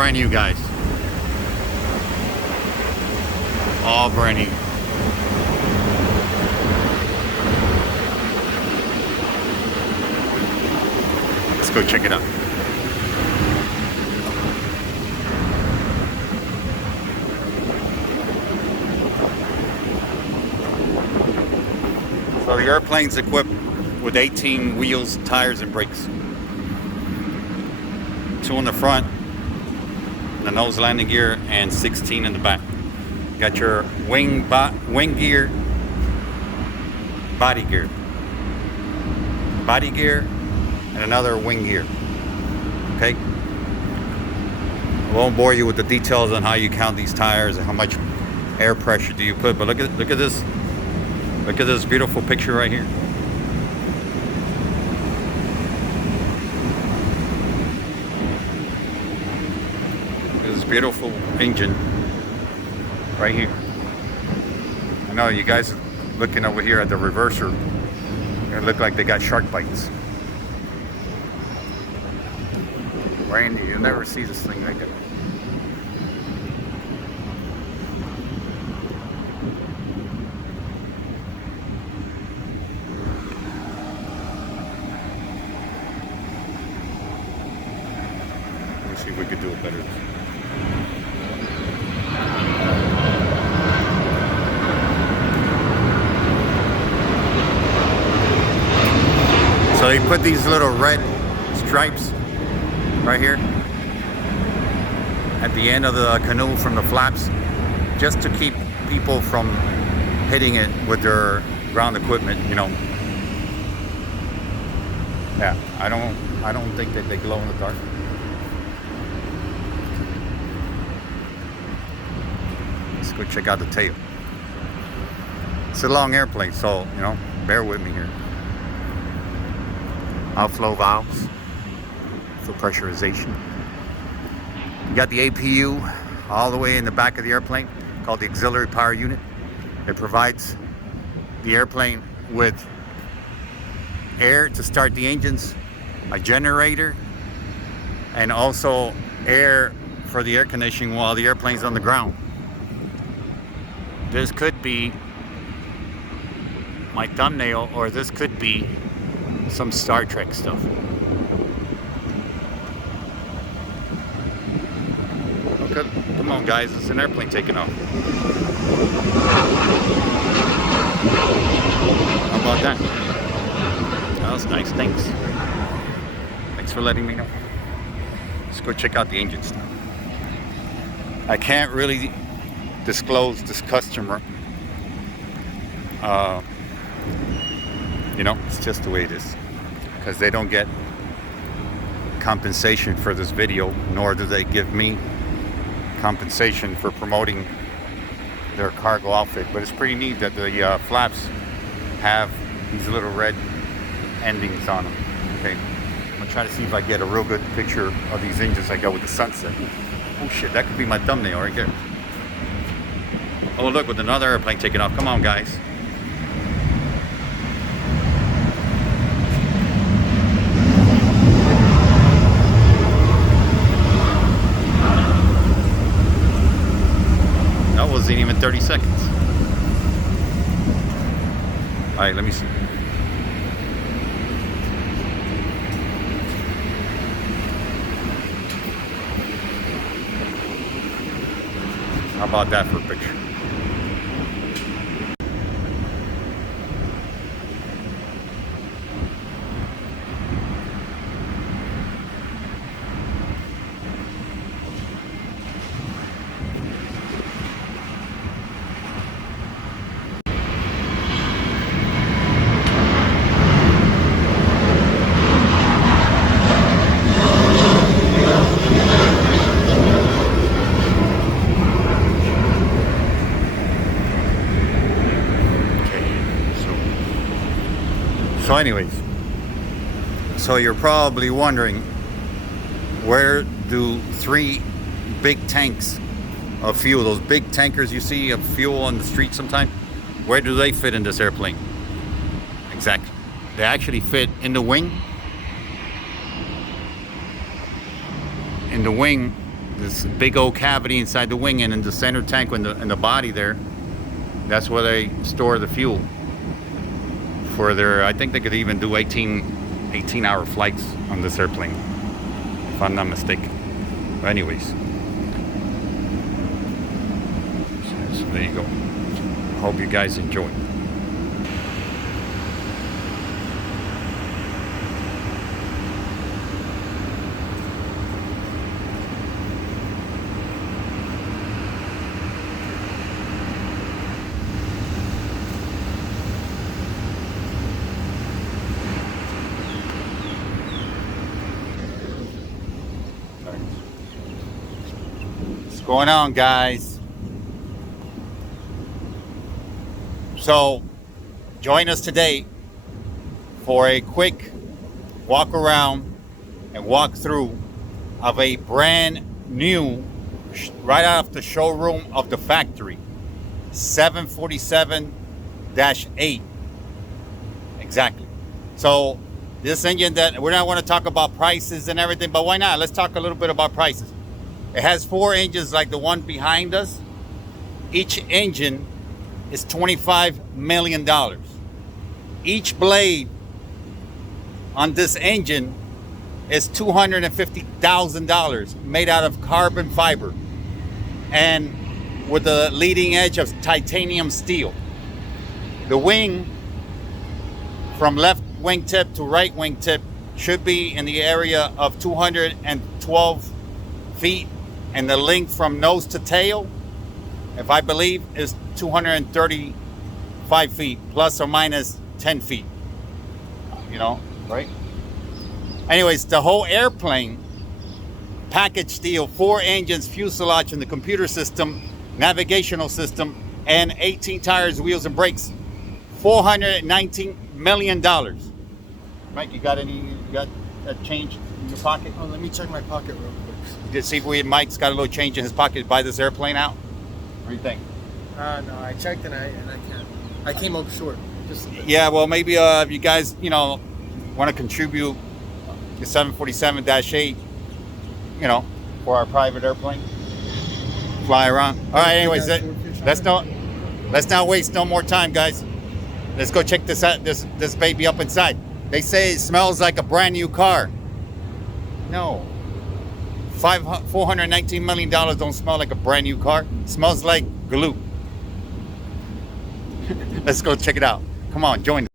brand new, guys. All brand new. Let's go check it out. So the airplane's equipped with 18 wheels, tires, and brakes. 2 in the front, the nose landing gear, and 16 in the back. Got your wing gear, body gear, and another wing gear. Okay. I won't bore you with the details on how you count these tires and how much air pressure do you put, but look at this. Look at this beautiful picture right here. This beautiful engine right here. I know you guys looking over here at the reverser, it look like they got shark bites. Randy, you'll never see this thing like that. Let's see if we could do it better. So they put these little red stripes right here at the end of the canoe from the flaps, just to keep people from hitting it with their ground equipment, you know. Yeah, I don't think that they glow in the dark. Let's go check out the tail. It's a long airplane, so you know, bear with me here. Outflow valves for pressurization. You got the APU all the way in the back of the airplane, called the auxiliary power unit. It provides the airplane with air to start the engines, a generator, and also air for the air conditioning while the airplane's on the ground. This could be my thumbnail, or this could be some Star Trek stuff. Okay, come on guys, it's an airplane taking off. How about that? That was nice, thanks. Thanks for letting me know. Let's go check out the engines now. I can't really disclose this customer. You know, it's just the way it is, because they don't get compensation for this video, nor do they give me compensation for promoting their cargo outfit. But it's pretty neat that the flaps have these little red endings on them. Okay, I'm gonna try to see if I get a real good picture of these engines I got with the sunset. Oh shit, that could be my thumbnail right there. Oh look, with another airplane taking off. Come on guys. That wasn't even 30 seconds. All right, let me see. How about that for a picture? So anyways, so you're probably wondering, where do 3 big tanks of fuel, those big tankers you see of fuel on the street sometimes, where do they fit in this airplane? Exactly. They actually fit in the wing. In the wing, this big old cavity inside the wing, and in the center tank in the body there, that's where they store the fuel for their, I think they could even do 18-hour flights on this airplane, if I'm not mistaken. But anyways, so there you go. Hope you guys enjoy. What's going on, guys? So join us today for a quick walk around and walk through of a brand new, right out of the showroom of the factory, 747-8. Exactly. So this engine, that we're not want to talk about prices and everything, but why not? Let's talk a little bit about prices. It has 4 engines like the one behind us. Each engine is $25 million. Each blade on this engine is $250,000, made out of carbon fiber and with the leading edge of titanium steel. The wing, from left wingtip to right wingtip, should be in the area of 212 feet, and the length from nose to tail, if I believe, is 235 feet, plus or minus 10 feet. You know, right? Anyways, the whole airplane, package deal, 4 engines, fuselage, and the computer system, navigational system, and 18 tires, wheels, and brakes, $419 million. Mike, you got a change in your pocket? Oh, let me check my pocket real quick. You see if Mike's got a little change in his pocket to buy this airplane out? What do you think? No, I checked and I can't. I came up short. Just a bit. Yeah, well, maybe if you guys, want to contribute the 747-8, for our private airplane, fly around. All right, anyways, let's not waste no more time, guys. Let's go check this out, this baby up inside. They say it smells like a brand new car. No. $419 million don't smell like a brand new car. It smells like glue. Let's go check it out. Come on, join.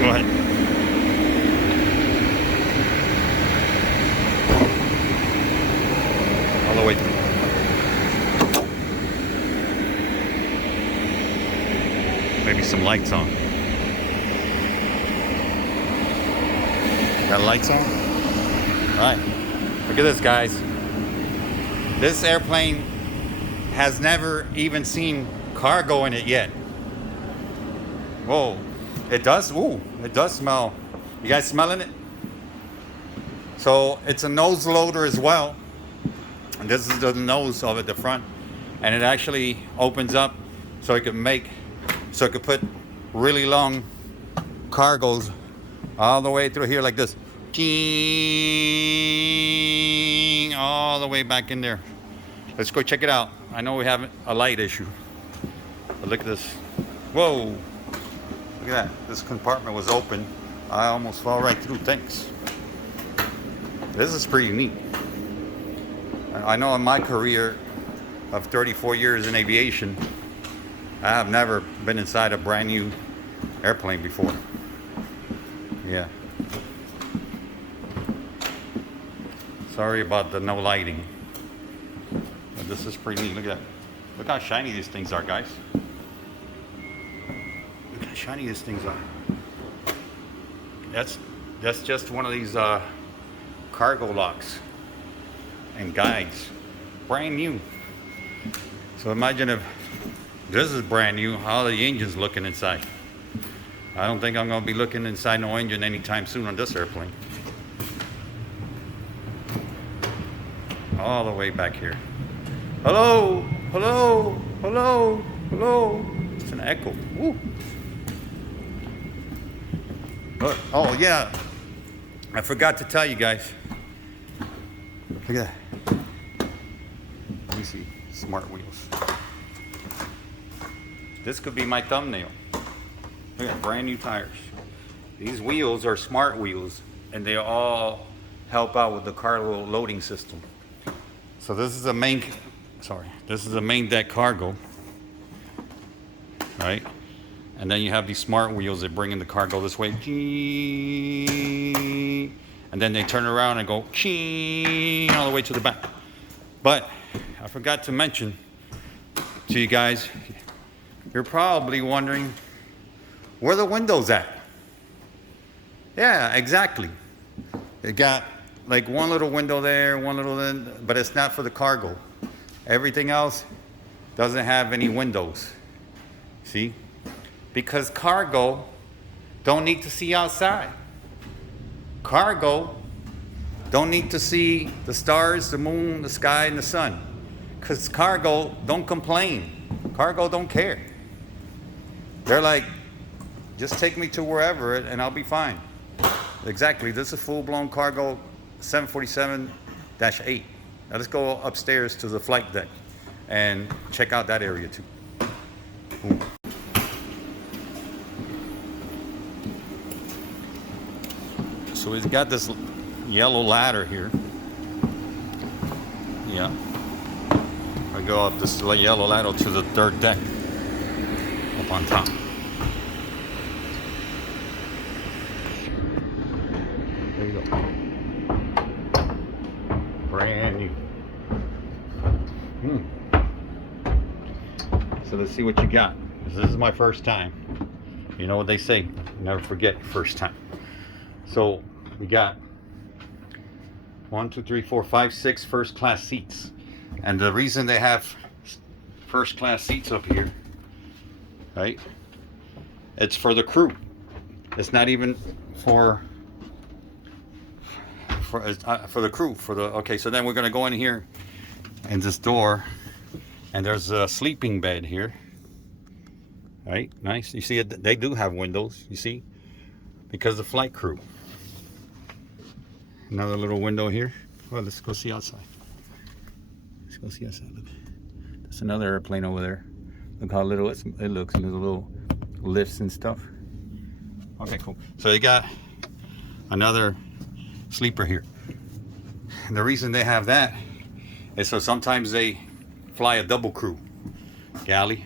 Go ahead. All the way through. Maybe some lights on. Got lights on? All right. Look at this, guys. This airplane has never even seen cargo in it yet. Whoa. It does, it does smell. You guys smelling it? So it's a nose loader as well. And this is the nose of it, the front. And it actually opens up so it could put really long cargoes all the way through here like this. All the way back in there. Let's go check it out. I know we have a light issue, but look at this. Whoa. Look at that. This compartment was open. I almost fell right through. Thanks. This is pretty neat. I know in my career of 34 years in aviation, I have never been inside a brand new airplane before. Yeah. Sorry about the no lighting. But this is pretty neat. Look at that. Look how shiny these things are, guys. Look how shiny these things are. That's just one of these cargo locks and guides. Brand new. So imagine if this is brand new, how the engine's looking inside. I don't think I'm going to be looking inside no engine anytime soon on this airplane. All the way back here. Hello, hello, hello, hello. It's an echo. Woo. But, oh yeah, I forgot to tell you guys. Look at that. Let me see. Smart wheels. This could be my thumbnail. Look at brand new tires. These wheels are smart wheels, and they all help out with the cargo loading system. So this is a main, this is a main deck cargo, right? And then you have these smart wheels that bring in the cargo this way. And then they turn around and go all the way to the back. But I forgot to mention to you guys, you're probably wondering, where the windows at? Yeah, exactly. It got like one little window there, one little in, but it's not for the cargo. Everything else doesn't have any windows. See? Because cargo don't need to see outside. Cargo don't need to see the stars, the moon, the sky, and the sun. Because cargo don't complain. Cargo don't care. They're like, just take me to wherever and I'll be fine. Exactly, this is full-blown cargo 747-8. Now let's go upstairs to the flight deck and check out that area too. Ooh. So he's got this yellow ladder here. Yeah. I go up this yellow ladder to the third deck up on top. There you go. Brand new. So let's see what you got. This is my first time. You know what they say, never forget your first time. So we got 1, 2, 3, 4, 5, 6 first class seats. And the reason they have first class seats up here, right? It's for the crew. It's not even for the crew. Okay, so then we're gonna go in here and this door, and there's a sleeping bed here. Right, nice. You see it? They do have windows. You see, because the flight crew. Another little window here. Well, let's go see outside. Let's go see outside. Look, there's another airplane over there. Look how little it looks, and there's a little lifts and stuff. Okay, cool. So they got another sleeper here. And the reason they have that is so sometimes they fly a double crew galley,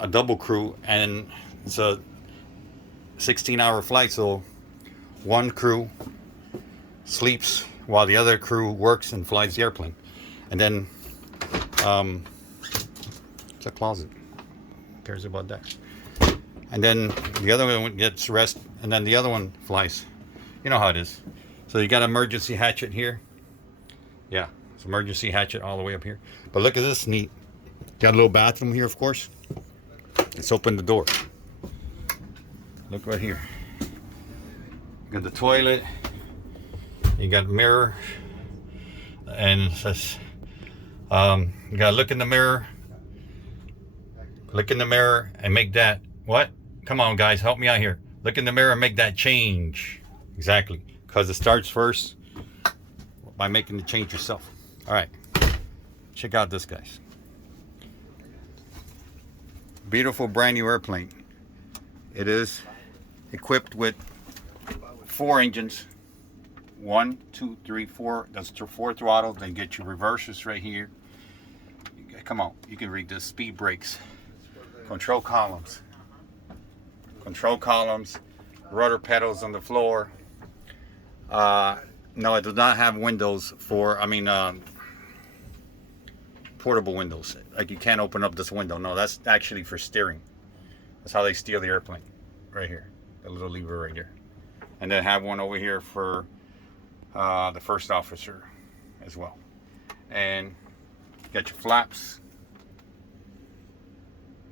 a double crew, and it's a 16-hour flight. So one crew sleeps while the other crew works and flies the airplane. And then it's a closet. Who cares about that? And then the other one gets rest, and then the other one flies. You know how it is. So you got emergency hatchet here. Yeah, it's emergency hatchet all the way up here. But look at this neat. Got a little bathroom here, of course. Let's open the door. Look right here. You got the toilet. You got a mirror. And it says, you gotta look in the mirror. Look in the mirror and make that, what? Come on guys, help me out here. Look in the mirror and make that change. Exactly, because it starts first by making the change yourself. All right, check out this, guys. Beautiful brand new airplane. It is equipped with 4 engines. 1, 2, 3, 4. That's 4 throttles. Then get your reverses right here. Come on, you can read this. Speed brakes, control columns, rudder pedals on the floor. No, it does not have windows for, portable windows. Like you can't open up this window. No, that's actually for steering. That's how they steer the airplane. Right here, the little lever right here. And then have one over here for the first officer as well. And you got your flaps.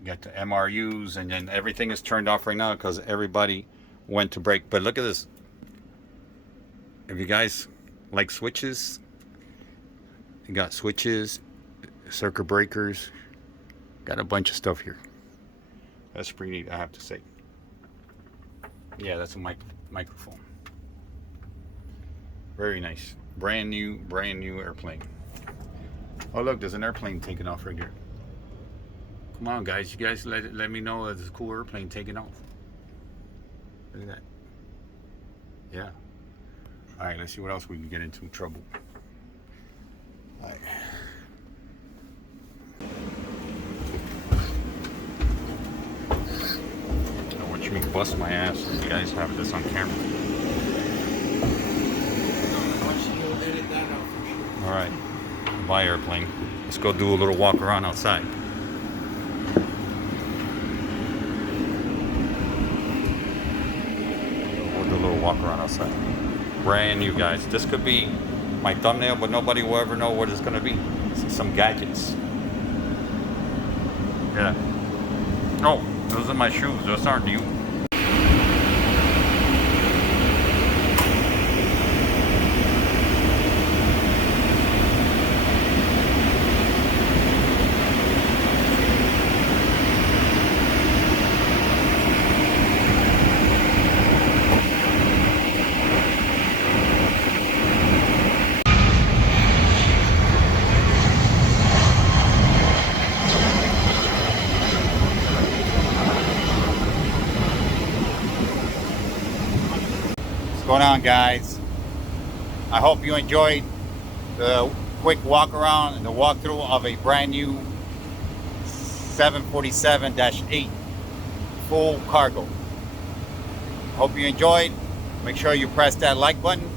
You got the MRUs, and then everything is turned off right now because everybody went to break. But look at this. If you guys like switches, you got switches, circuit breakers, got a bunch of stuff here. That's pretty neat, I have to say. Yeah, that's a microphone. Very nice. Brand new airplane. Oh look, there's an airplane taking off right here. Come on guys, you guys let me know there's a cool airplane taking off. Look at that. Yeah. Alright, let's see what else we can get into trouble. Alright. I want you to bust my ass if you guys have this on camera. Alright. Bye airplane. Let's go do a little walk around outside. We'll do a little walk around outside. Brand new, guys. This could be my thumbnail, but nobody will ever know what it's gonna be. Some gadgets. Yeah. Oh, those are my shoes. Those aren't new. What's going on, guys? I hope you enjoyed the quick walk around and the walkthrough of a brand new 747-8 full cargo. Hope you enjoyed. Make sure you press that like button